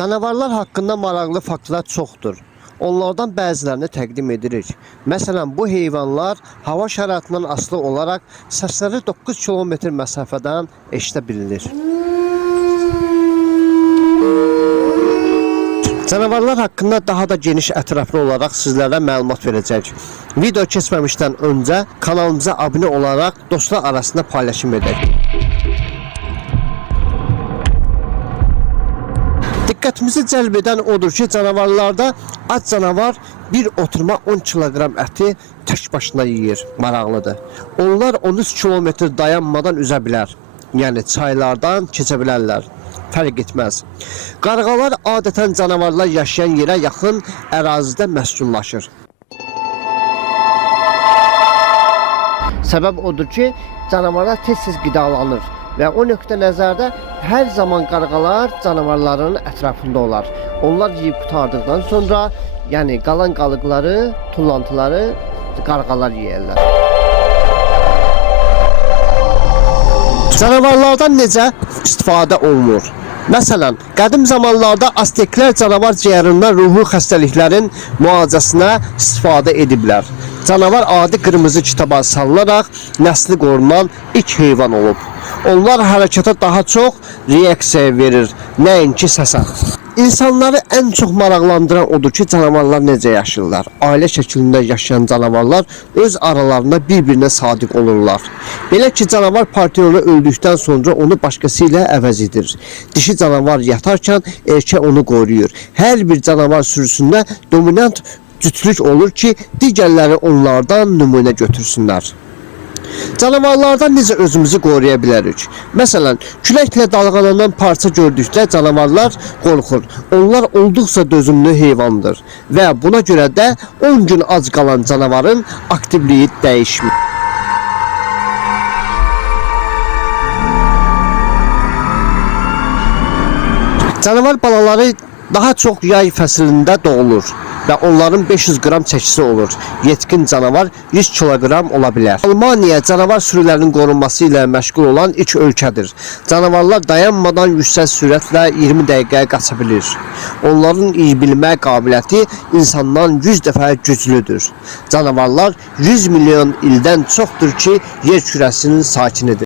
Canavarlar haqqında maraqlı faktlar çoxdur. Onlardan bəzilərini təqdim edirik. Məsələn, bu heyvanlar hava şəraitindən asılı olaraq səsləri 9 kilometr məsafədən eşidə bilir. Canavarlar haqqında daha da geniş ətraflı olaraq sizlərə məlumat verəcək. Video keçməmişdən öncə kanalımıza abunə olaraq dostlar arasında paylaşım edək. Diqqətimizi cəlb edən odur ki, canavarlarda ac canavar bir oturma 10 kiloqram əti tək başına yeyir. Maraqlıdır. Onlar 13 kilometr dayanmadan üzə bilər. Yəni çaylardan keçə bilərlər. Fərq etməz. Qarğalar adətən canavarlar yaşayan yerə yaxın ərazidə məskunlaşır. Səbəb odur ki, canavarlar tez-tez qidalanır. Və o nöqtə nəzərdə hər zaman qarğalar canavarların ətrafında olar. Onlar yeyib qurtardıqdan sonra, yəni qalan qalıqları, tullantıları qarğalar yeyirlər. Canavarlardan necə istifadə olunur? Məsələn, qədim zamanlarda Azteklər canavar ciyərindən ruhi xəstəliklərin müalicəsinə istifadə ediblər. Canavar adi qırmızı kitaba salınaraq nəsli qorunan ilk heyvan olub. Onlar hərəkətə daha çox reaksiya verir, nəinki səsə. İnsanları ən çox maraqlandıran odur ki, canavarlar necə yaşayırlar. Ailə şəklində yaşayan canavarlar öz aralarında bir-birinə sadiq olurlar. Belə ki, canavar partniyonu öldükdən sonra onu başqası ilə əvəz edir. Dişi canavar yatarkən erkək onu qoruyur. Hər bir canavar sürüsündə dominant cütlük olur ki, digərləri onlardan nümunə götürsünlər. Canavarlardan necə özümüzü qoruya bilərik? Məsələn, küləklə dalğalanan parça gördükdə canavarlar qorxur. Onlar olduqca dözümlü heyvandır və buna görə də 10 gün ac qalan canavarın aktivliyi dəyişmir. Canavar balaları daha çox yay fəslində doğulur və onların 500 qram çəkisi olur. Yetkin canavar 100 kiloqram ola bilər. Almaniya canavar sürülərinin qorunması ilə məşğul olan ilk ölkədir. Canavarlar dayanmadan yüksək sürətlə 20 dəqiqəyə qaça bilir. Onların iyi bilmə qabiliyyəti insandan 100 dəfə güclüdür. Canavarlar 100 milyon ildən çoxdur ki, yer kürəsinin sakinidir.